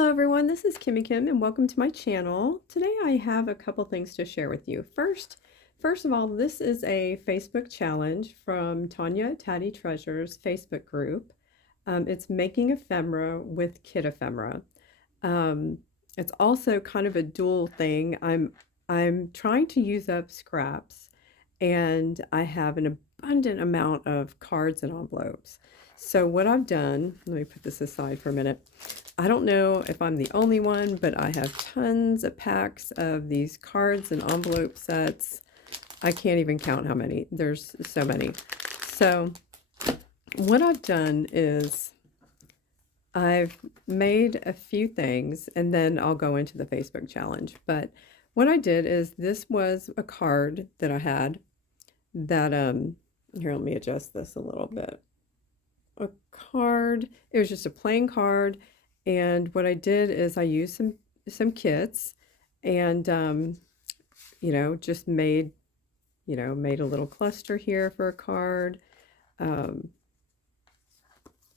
Hello everyone, this is Kimmy Kim and welcome to my channel. Today I have a couple things to share with you. First of all, this is a Facebook challenge from Tania Tatty Treasure's Facebook group. It's making ephemera with kit ephemera. Um, it's also kind of a dual thing. I'm trying to use up scraps and I have an abundant amount of cards and envelopes. So what I've done, let me put this aside for a minute. I don't know if I'm the only one, but I have tons of packs of these cards and envelope sets. I can't even count how many. There's so many. So what I've done is I've made a few things and then I'll go into the Facebook challenge. But what I did is this was a card that I had that, here, let me adjust this a little bit. A card, it was just a plain card. And what I did is I used some kits and, just made a little cluster here for a card, um,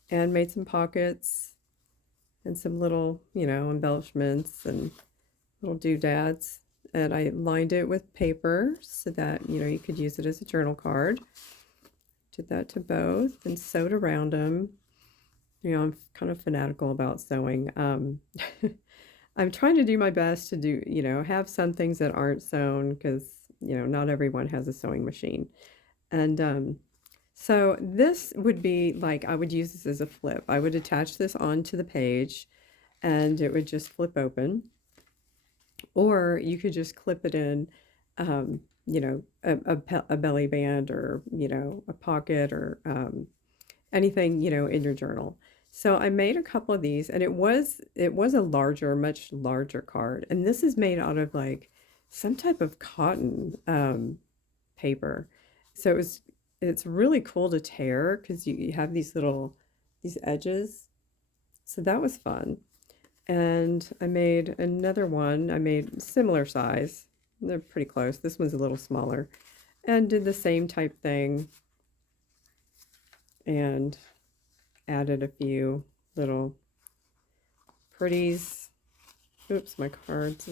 and made some pockets and some little, embellishments and little doodads. And I lined it with paper so that, you could use it as a journal card. Did that to both and sewed around them. I'm kind of fanatical about sewing. I'm trying to do my best to do, have some things that aren't sewn because, not everyone has a sewing machine. And so this would be like, I would use this as a flip. I would attach this onto the page and it would just flip open. Or you could just clip it in, a belly band or, a pocket or anything, in your journal. So I made a couple of these and it was a larger, much larger card. And this is made out of like some type of cotton paper. So it's really cool to tear because you have these edges. So that was fun. And I made another one. I made similar size. They're pretty close. This one's a little smaller. And did the same type thing. And added a few little pretties. Oops, my cards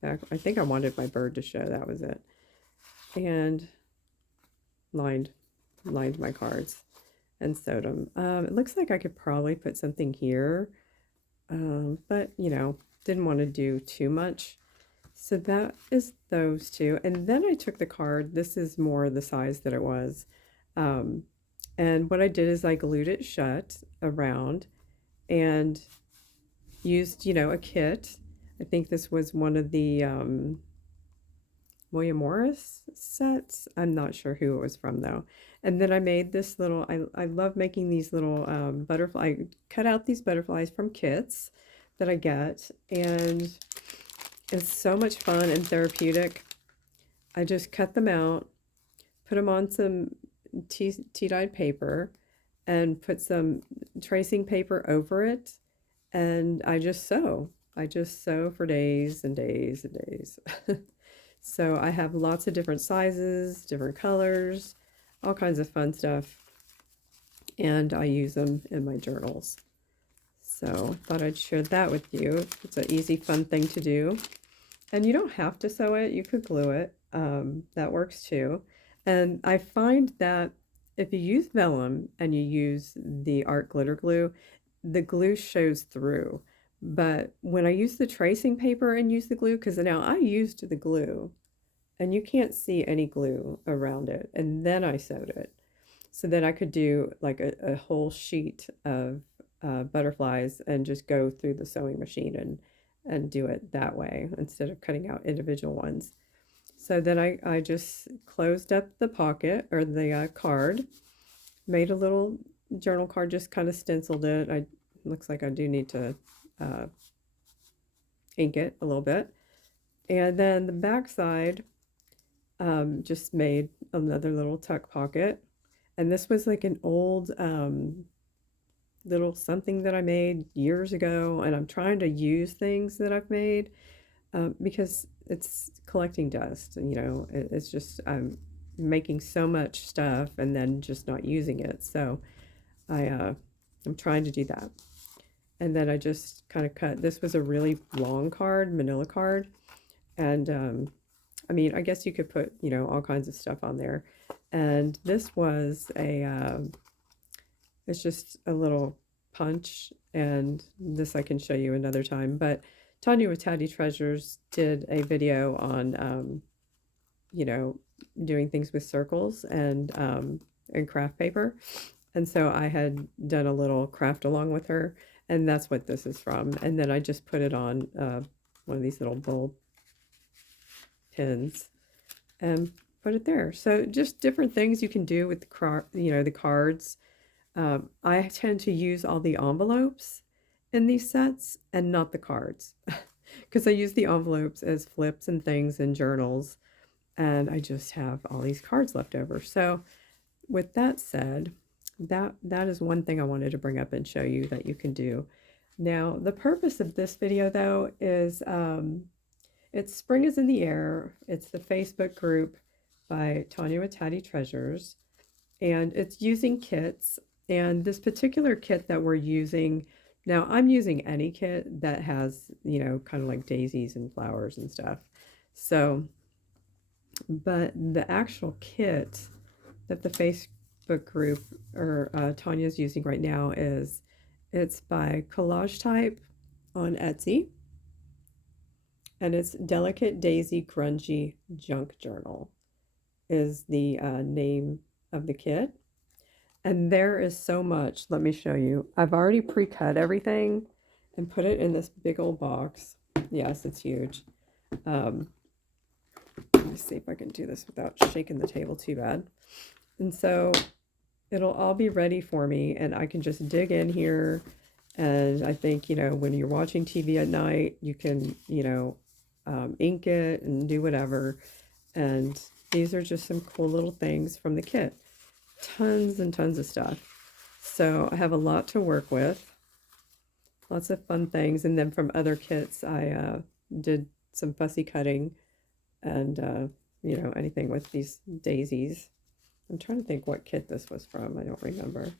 back. I think I wanted my bird to show. That was it. And lined my cards and sewed them. It looks like I could probably put something here, but didn't want to do too much. So that is those two. And then I took the card. This is more the size that it was. And what I did is I glued it shut around and used, a kit. I think this was one of the William Morris sets. I'm not sure who it was from though. And then I made this little, I love making these little butterfly, I cut out these butterflies from kits that I get. And it's so much fun and therapeutic. I just cut them out, put them on some tea-dyed paper and put some tracing paper over it, and I just sew for days and days and days. So I have lots of different sizes, different colors, all kinds of fun stuff, and I use them in my journals. So thought I'd share that with you. It's an easy, fun thing to do, and you don't have to sew it. You could glue it. That works too. And I find that if you use vellum and you use the art glitter glue, the glue shows through. But when I use the tracing paper and use the glue, because now I used the glue and you can't see any glue around it. And then I sewed it so that I could do like a whole sheet of butterflies and just go through the sewing machine and do it that way instead of cutting out individual ones. So then I just closed up the pocket or the card, made a little journal card, just kind of stenciled it. Looks like I do need to ink it a little bit. And then the back side, just made another little tuck pocket. And this was like an old little something that I made years ago. And I'm trying to use things that I've made because it's collecting dust. It's just I'm making so much stuff and then just not using it. So I'm trying to do that. and then I just kind of cut. This was a really long card, manila card, and I mean, I guess you could put, you know, all kinds of stuff on there. And this was it's just a little punch, and this I can show you another time. But Tanya with Tatty Treasures did a video on, you know, doing things with circles and craft paper. And so I had done a little craft along with her, and that's what this is from. And then I just put it on one of these little bulb pins and put it there. So just different things you can do with the cards. I tend to use all the envelopes in these sets and not the cards because I use the envelopes as flips and things in journals, and I just have all these cards left over. So with that said, that is one thing I wanted to bring up and show you that you can do. Now, the purpose of this video, though, is it's Spring is in the Air. It's the Facebook group by Tania with Tatty Treasures, and it's using kits. And this particular kit that we're using, now I'm using any kit that has, you know, kind of like daisies and flowers and stuff. So, but the actual kit that the Facebook group or Tanya's using right now it's by Collage Type on Etsy, and it's Delicate Daisy Grungy Junk Journal is the name of the kit. And there is so much. Let me show you. I've already pre-cut everything and put it in this big old box. Yes, it's huge. Let me see if I can do this without shaking the table too bad. And so it'll all be ready for me, and I can just dig in here. And I think, you know, when you're watching TV at night, you can, you know, ink it and do whatever. And these are just some cool little things from the kit. Tons and tons of stuff. So I have a lot to work with. Lots of fun things. And then from other kits, I did some fussy cutting and, you know, anything with these daisies. I'm trying to think what kit this was from. I don't remember.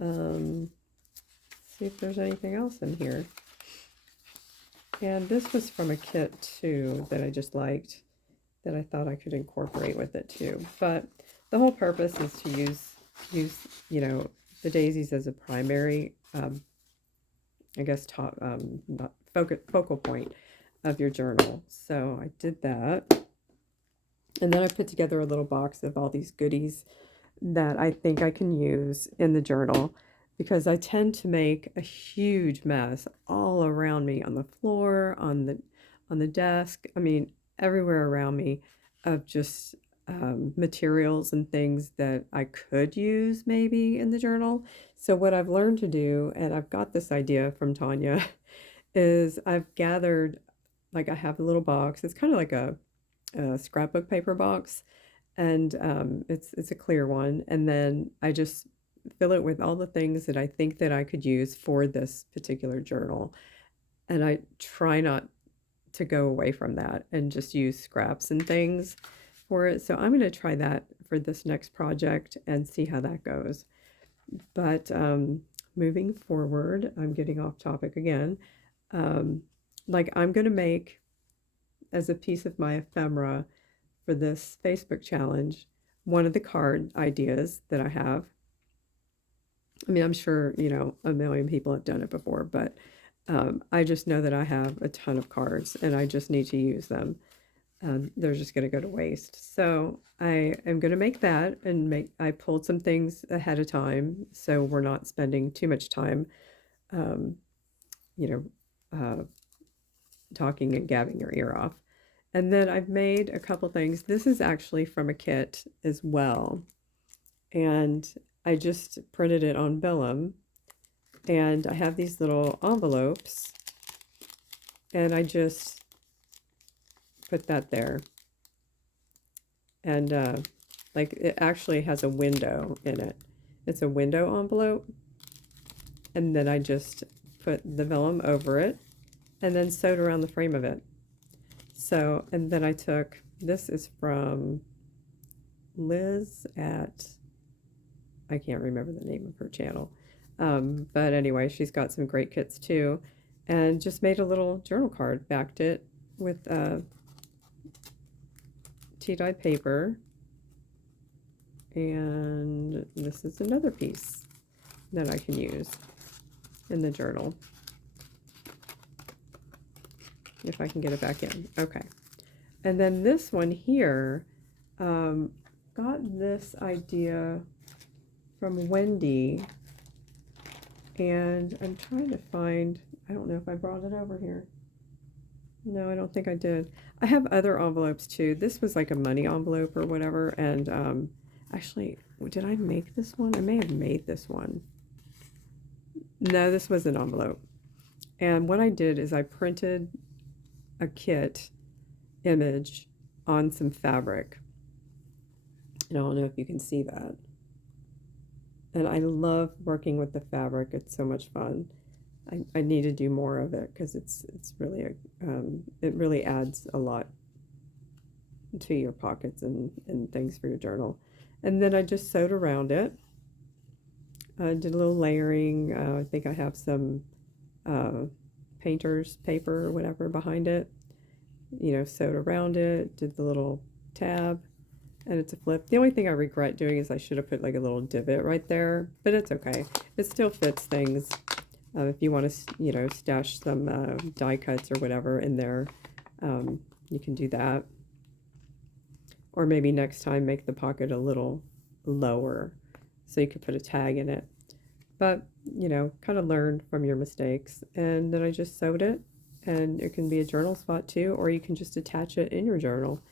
See if there's anything else in here. And this was from a kit too that I just liked, that I thought I could incorporate with it too. But the whole purpose is to use you know, the daisies as a primary, I guess, not focal point of your journal. So I did that. And then I put together a little box of all these goodies that I think I can use in the journal, because I tend to make a huge mess all around me, on the floor, on the desk, I mean, everywhere around me, of just materials and things that I could use maybe in the journal. So what I've learned to do, and I've got this idea from Tanya, is I've gathered, like, I have a little box. It's kind of like a scrapbook paper box, and it's a clear one, and then I just fill it with all the things that I think that I could use for this particular journal, and I try not to go away from that and just use scraps and things for it. So I'm going to try that for this next project and see how that goes. But moving forward, I'm getting off topic again. Like, I'm going to make, as a piece of my ephemera for this Facebook challenge, one of the card ideas that I have. I mean, I'm sure, you know, a million people have done it before, but I just know that I have a ton of cards and I just need to use them. They're just going to go to waste. So I am going to make that, and I pulled some things ahead of time, so we're not spending too much time, you know, talking and gabbing your ear off. And then I've made a couple things. This is actually from a kit as well. And I just printed it on vellum. And I have these little envelopes. And I just put that there. And like, it actually has a window in it. It's a window envelope. And then I just put the vellum over it and then sewed around the frame of it. So, and then I took, this is from Liz at, I can't remember the name of her channel, But anyway, she's got some great kits too, and just made a little journal card, backed it with tea-dye paper, and this is another piece that I can use in the journal if I can get it back in. Okay, and then this one here, got this idea from Wendy, and I'm trying to find, I don't know if I brought it over here. No, I don't think I did. I have other envelopes too. This was like a money envelope or whatever, and actually, did I make this one? I may have made this one. No, this was an envelope. And what I did is I printed a kit image on some fabric. And I don't know if you can see that. And I love working with the fabric. It's so much fun. I need to do more of it because it's really it really adds a lot to your pockets and things for your journal. And then I just sewed around it. Did a little layering. I think I have some painter's paper or whatever behind it. You know, sewed around it. Did the little tab. And it's a flip. The only thing I regret doing is I should have put like a little divot right there, but it's okay. It still fits things. If you want to, you know, stash some die cuts or whatever in there, you can do that. Or maybe next time make the pocket a little lower so you could put a tag in it. But, you know, kind of learn from your mistakes. And then I just sewed it, and it can be a journal spot too, or you can just attach it in your journal.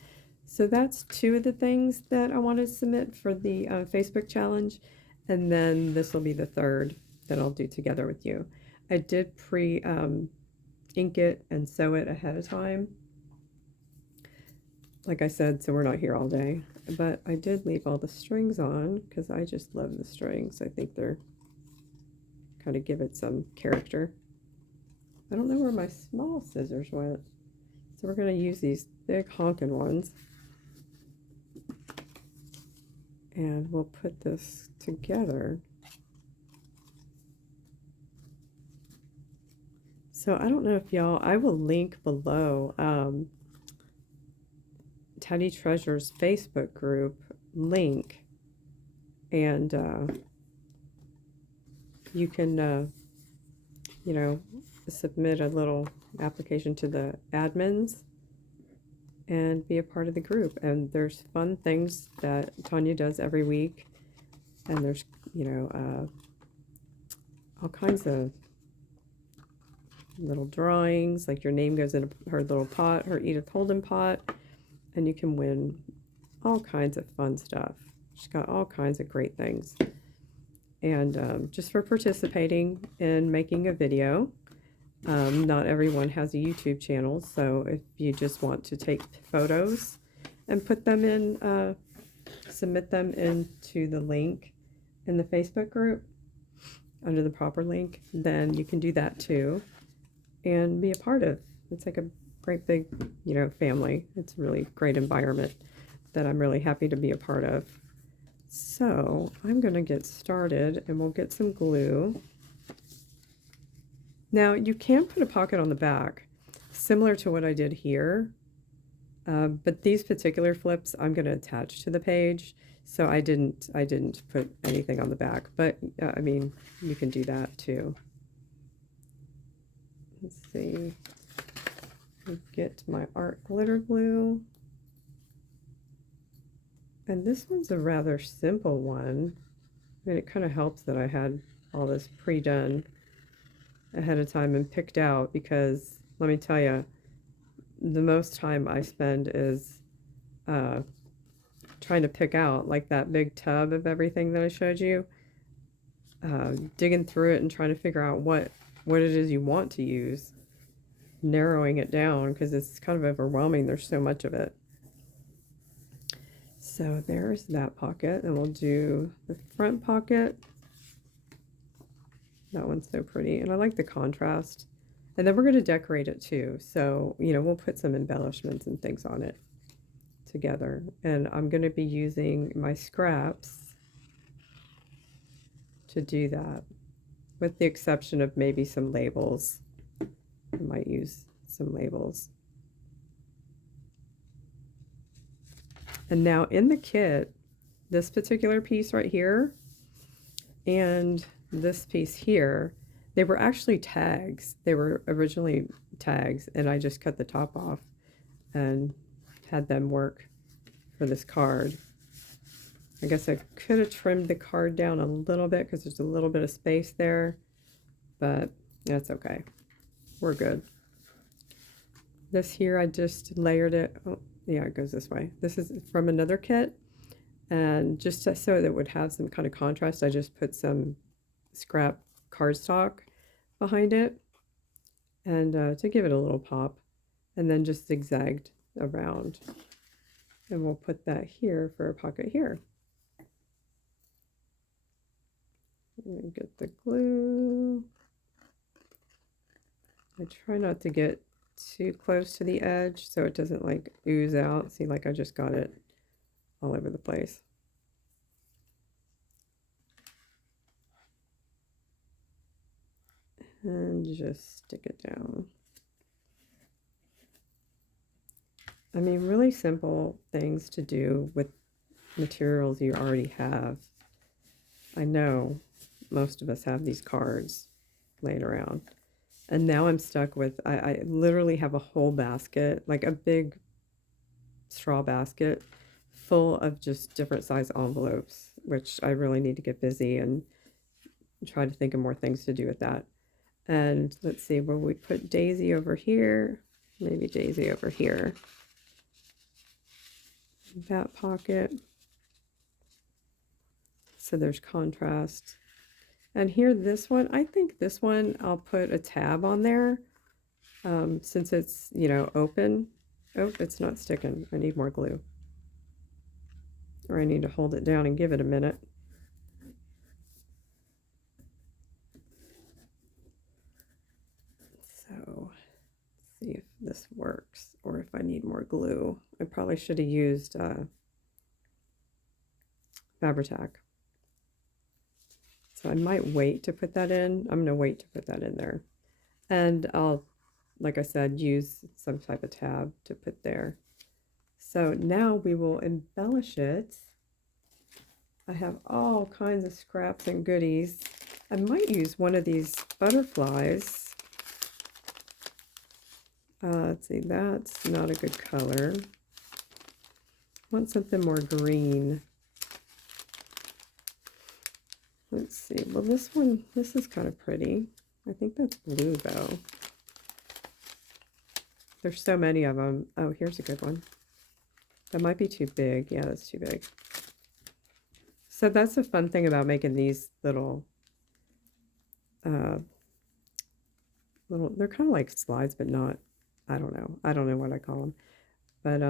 So that's two of the things that I want to submit for the Facebook challenge, and then this will be the third that I'll do together with you. I did ink it and sew it ahead of time, like I said, so we're not here all day, but I did leave all the strings on because I just love the strings. I think they're kind of give it some character. I don't know where my small scissors went, so we're going to use these big honking ones. And we'll put this together. So I don't know if y'all, I will link below Tatty Treasure's Facebook group link, and you can, you know, submit a little application to the admins and be a part of the group. And there's fun things that Tania does every week, and there's, you know, all kinds of little drawings, like your name goes in her little pot, her Edith Holden pot, and you can win all kinds of fun stuff. She's got all kinds of great things. And just for participating in making a video. Not everyone has a YouTube channel, so if you just want to take photos and put them in, submit them into the link in the Facebook group under the proper link, then you can do that too and be a part of. It's like a great big, you know, family. It's a really great environment that I'm really happy to be a part of. So I'm going to get started, and we'll get some glue. Now, you can put a pocket on the back, similar to what I did here, but these particular flips I'm going to attach to the page, so I didn't put anything on the back, but I mean, you can do that too. Let's see, get my art glitter glue, and this one's a rather simple one. I mean, it kind of helps that I had all this pre-done ahead of time and picked out, because let me tell you, the most time I spend is trying to pick out, like that big tub of everything that I showed you, digging through it and trying to figure out what it is you want to use, narrowing it down, because it's kind of overwhelming. There's so much of it. So there's that pocket, and we'll do the front pocket. That one's so pretty, and I like the contrast. And then we're going to decorate it too. So, you know, we'll put some embellishments and things on it together. And I'm going to be using my scraps to do that. with the exception of maybe some labels. I might use some labels. And now in the kit, this particular piece right here and this piece here, they were actually tags. They were originally tags, and I just cut the top off and had them work for this card. I guess I could have trimmed the card down a little bit because there's a little bit of space there, but that's okay. We're good. This here, I just layered it. Oh, yeah, it goes this way. This is from another kit, and just so that it would have some kind of contrast, I just put some scrap cardstock behind it, and to give it a little pop, and then just zigzagged around. And we'll put that here for a pocket here. Let me get the glue. I try not to get too close to the edge so it doesn't like ooze out. See, like I just got it all over the place. And just stick it down. I mean, really simple things to do with materials you already have. I know most of us have these cards laying around. And now I'm stuck with, I literally have a whole basket, like a big straw basket full of just different size envelopes, which I really need to get busy and try to think of more things to do with that. And let's see, where we put Daisy over here, maybe Daisy over here. That pocket. So there's contrast. And here, this one, I think this one, I'll put a tab on there since it's, you know, open. Oh, it's not sticking. I need more glue. Or I need to hold it down and give it a minute. So, let's see if this works or if I need more glue. I probably should have used Fabri-Tac. So I might wait to put that in. I'm going to wait to put that in there. And I'll, like I said, use some type of tab to put there. So now we will embellish it. I have all kinds of scraps and goodies. I might use one of these butterflies. Let's see, that's not a good color. I want something more green. Let's see, well this one, this is kind of pretty. I think that's blue though. There's so many of them. Oh, here's a good one. That might be too big. Yeah, that's too big. So that's the fun thing about making these little, they're kind of like slides, but not, I don't know. I don't know what I call them. But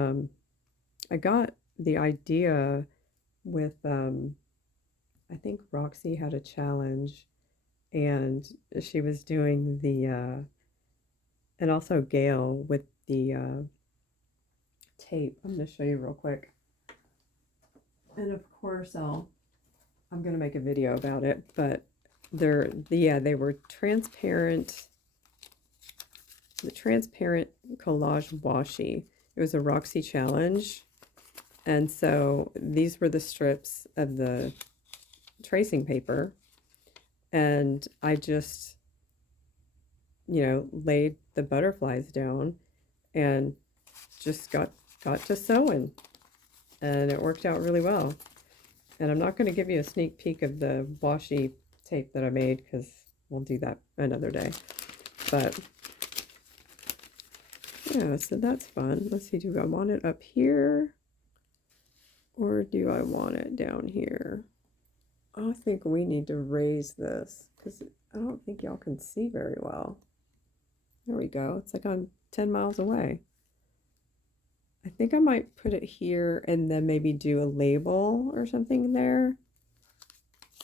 I got the idea with, I think Roxy had a challenge and she was doing the, and also Gail with the tape. I'm going to show you real quick. And of course I'm going to make a video about it, but they were transparent, the transparent collage washi. It was a Roxy challenge. And so these were the strips of the tracing paper. And I just, you know, laid the butterflies down and just got to sewing. And it worked out really well. And I'm not going to give you a sneak peek of the washi tape that I made because we'll do that another day. But yeah, so that's fun. Let's see, do I want it up here or do I want it down here? I think we need to raise this because I don't think y'all can see very well. There we go. It's like I'm 10 miles away. I think I might put it here and then maybe do a label or something there.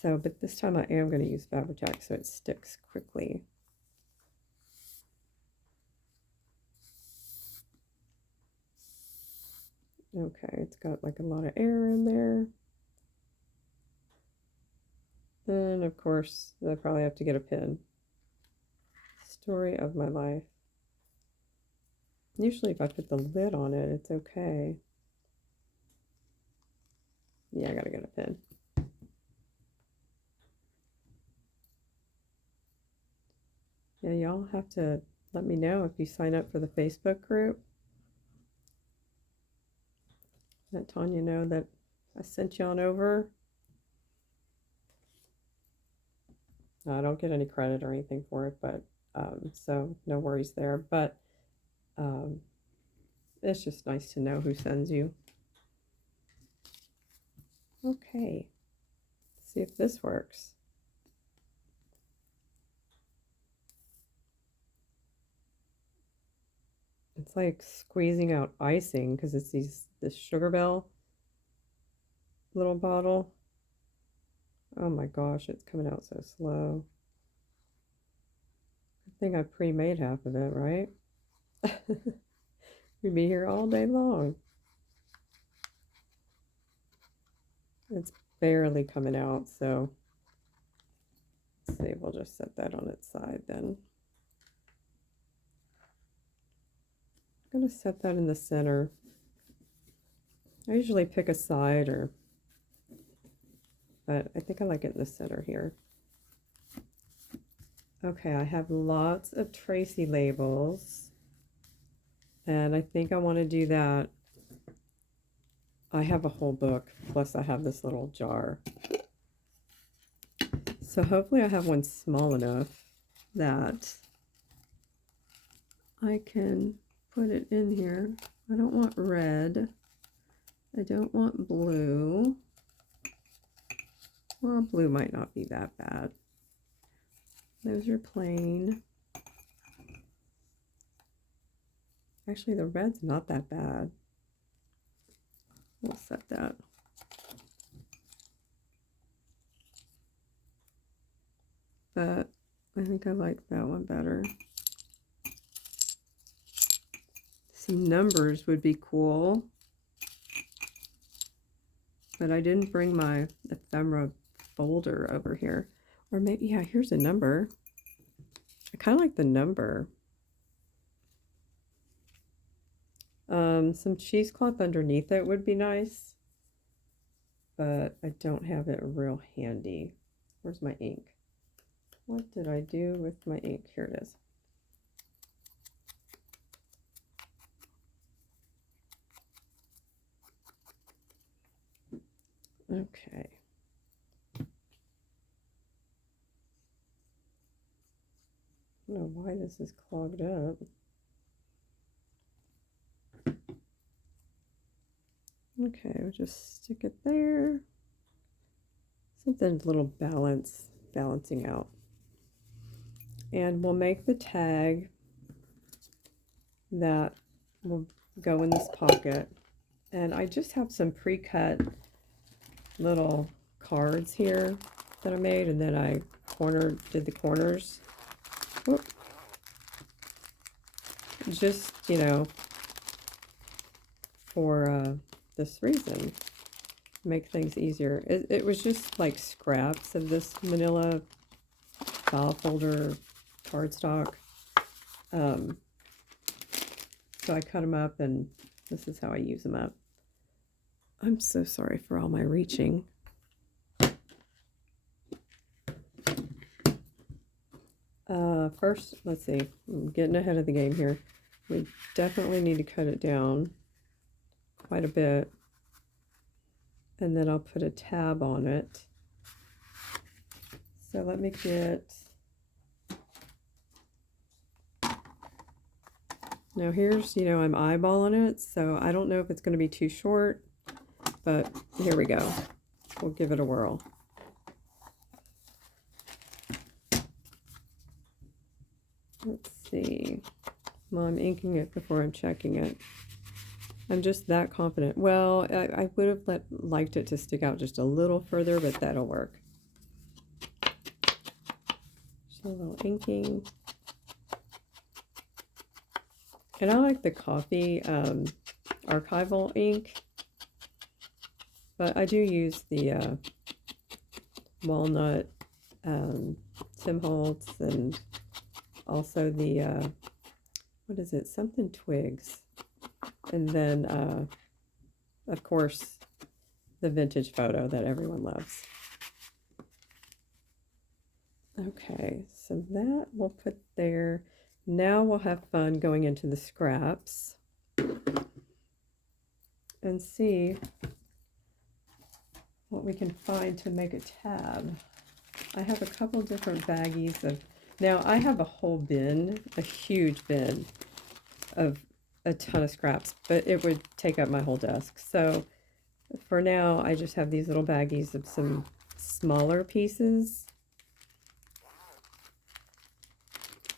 So, but this time I am going to use Fabri-Tac so it sticks quickly. Okay, it's got like a lot of air in there. And of course, I probably have to get a pen. Story of my life. Usually if I put the lid on it, it's okay. Yeah, I gotta get a pen. Yeah, y'all have to let me know if you sign up for the Facebook group. Let Tanya know that I sent you on over. I don't get any credit or anything for it, but so no worries there. But it's just nice to know who sends you. Okay, let's see if this works. It's like squeezing out icing because it's this Sugar Bell little bottle. Oh my gosh, it's coming out so slow. I think I pre-made half of it, right? We'd be here all day long. It's barely coming out, so let's see, we'll just set that on its side then. I'm going to set that in the center. I usually pick a side, but I think I like it in the center here. Okay, I have lots of Tracy labels, and I think I want to do that. I have a whole book, plus I have this little jar. So hopefully I have one small enough that I can put it in here. I don't want red. I don't want blue. Well, blue might not be that bad. Those are plain. Actually, the red's not that bad. We'll set that. But I think I like that one better. Some numbers would be cool. But I didn't bring my ephemera folder over here. Or maybe, yeah, here's a number. I kind of like the number. Some cheesecloth underneath it would be nice. But I don't have it real handy. Where's my ink? What did I do with my ink? Here it is. Okay. I don't know why this is clogged up. Okay, we'll just stick it there. Something a little balancing out. And we'll make the tag that will go in this pocket. And I just have some pre-cut little cards here that I made, and then I did the corners. Whoop. Just, you know, for this reason, make things easier. It was just like scraps of this manila file folder cardstock. So I cut them up, and this is how I use them up. I'm so sorry for all my reaching. First, let's see, I'm getting ahead of the game here. We definitely need to cut it down quite a bit. And then I'll put a tab on it. So let me get, now here's, you know, I'm eyeballing it, so I don't know if it's going to be too short, but here we go. We'll give it a whirl. Let's see. Well, I'm inking it before I'm checking it. I'm just that confident. Well, I would have liked it to stick out just a little further, but that'll work. Just a little inking. And I like the coffee archival ink, but I do use the walnut Tim Holtz, and also the, what is it, something twigs. And then, of course, the vintage photo that everyone loves. Okay, so that we'll put there. Now we'll have fun going into the scraps and see what we can find to make a tab. I have a couple different baggies of, now I have a whole bin, a huge bin of a ton of scraps, but it would take up my whole desk. So for now, I just have these little baggies of some smaller pieces,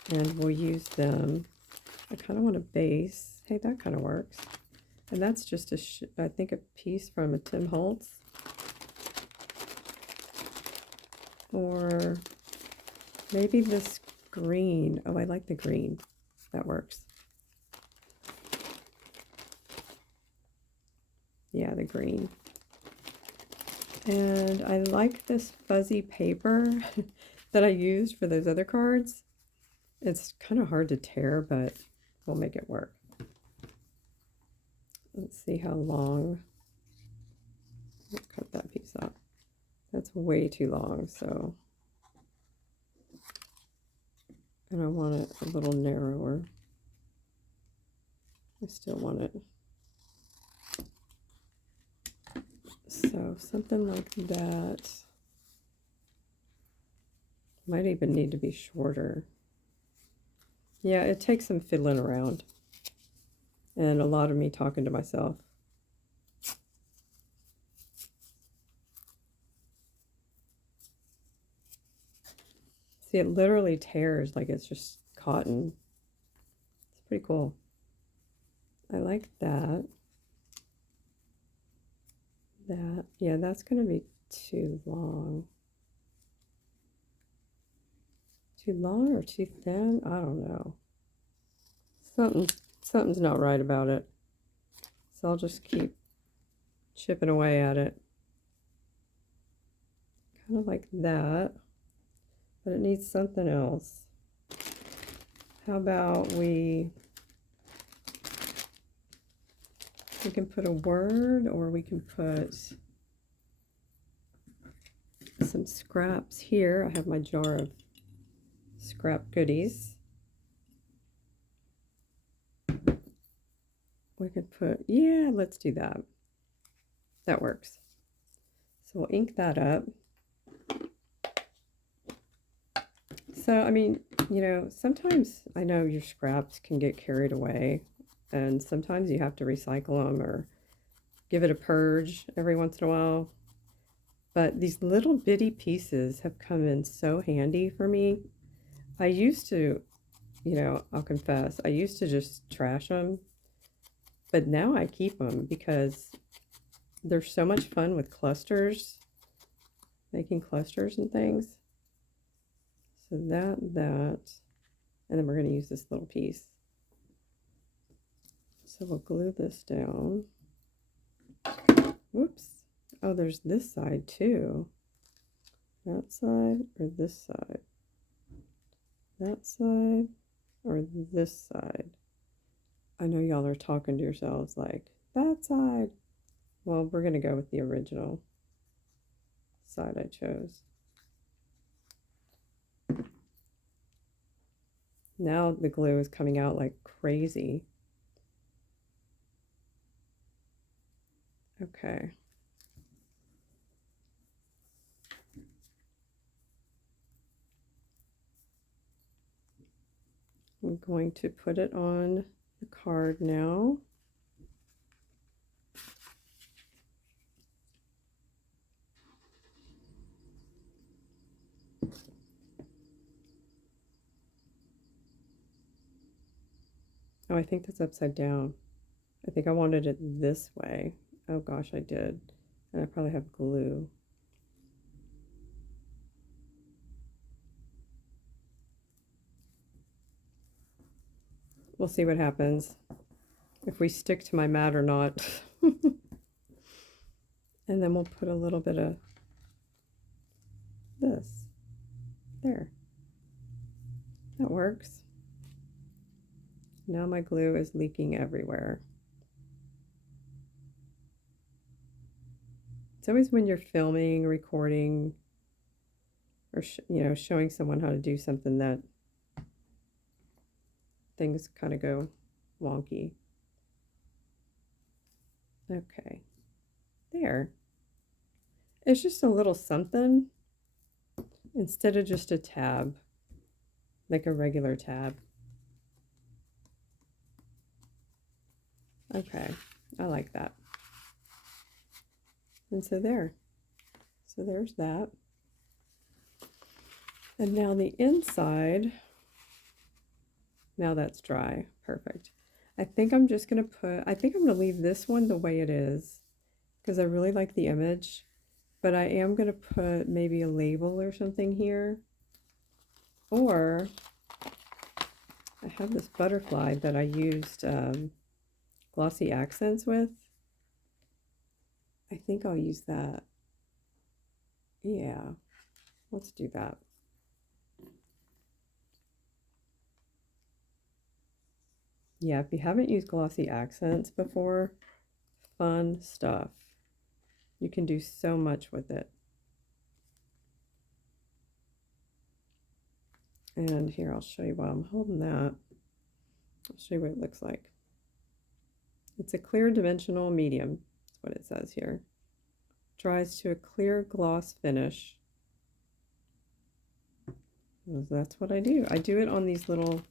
and we'll use them. I kind of want a base. Hey, that kind of works. And that's just I think a piece from a Tim Holtz. Or maybe this green. Oh, I like the green. That works. Yeah, the green. And I like this fuzzy paper that I used for those other cards. It's kind of hard to tear, but we'll make it work. Let's see how long. Let's cut that piece off. That's way too long, so. And I want it a little narrower. I still want it. So something like that. Might even need to be shorter. Yeah, it takes some fiddling around. And a lot of me talking to myself. See, it literally tears like it's just cotton. It's pretty cool. I like that. Yeah, that's going to be too long. Too long or too thin? I don't know. Something's not right about it. So I'll just keep chipping away at it. Kind of like that. But it needs something else. How about we can put a word, or we can put some scraps here. I have my jar of scrap goodies. We could put, yeah, let's do that. That works. So we'll ink that up. So, I mean, you know, sometimes I know your scraps can get carried away, and sometimes you have to recycle them or give it a purge every once in a while. But these little bitty pieces have come in so handy for me. I used to, you know, I'll confess, I used to just trash them, but now I keep them because they're so much fun with clusters, making clusters and things. So that, and then we're going to use this little piece. So we'll glue this down. Whoops. Oh, there's this side too. That side or this side? That side or this side? I know y'all are talking to yourselves like, that side. Well, we're going to go with the original side I chose. Now the glue is coming out like crazy. Okay. I'm going to put it on the card now. Oh, I think that's upside down. I think I wanted it this way. Oh gosh, I did. And I probably have glue. We'll see what happens. If we stick to my mat or not. And then we'll put a little bit of this. There. That works. Now my glue is leaking everywhere. It's always when you're filming, recording, or showing someone how to do something that things kind of go wonky. Okay, there. It's just a little something instead of just a tab, like a regular tab. Okay, I like that. And so there. So there's that. And now the inside, now that's dry. Perfect. I think I'm just going to I think I'm going to leave this one the way it is because I really like the image, but I am going to put maybe a label or something here. Or I have this butterfly that I used glossy accents with. I think I'll use that. Yeah, let's do that. Yeah, if you haven't used glossy accents before, fun stuff. You can do so much with it. And here, I'll show you while I'm holding that. I'll show you what it looks like. It's a clear dimensional medium. That's what it says here. Dries to a clear gloss finish. That's what I do. I do it on these little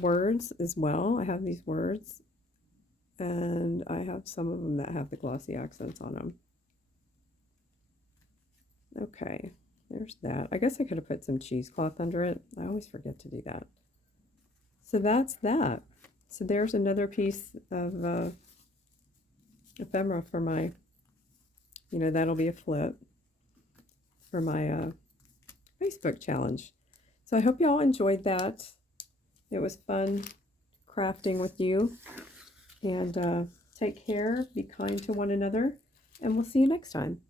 words as well. I have these words, and I have some of them that have the glossy accents on them. Okay, there's that. I guess I could have put some cheesecloth under it. I always forget to do that. So that's that. So there's another piece of ephemera for my, that'll be a flip for my Facebook challenge. So I hope y'all enjoyed that. It was fun crafting with you. And take care, be kind to one another, and we'll see you next time.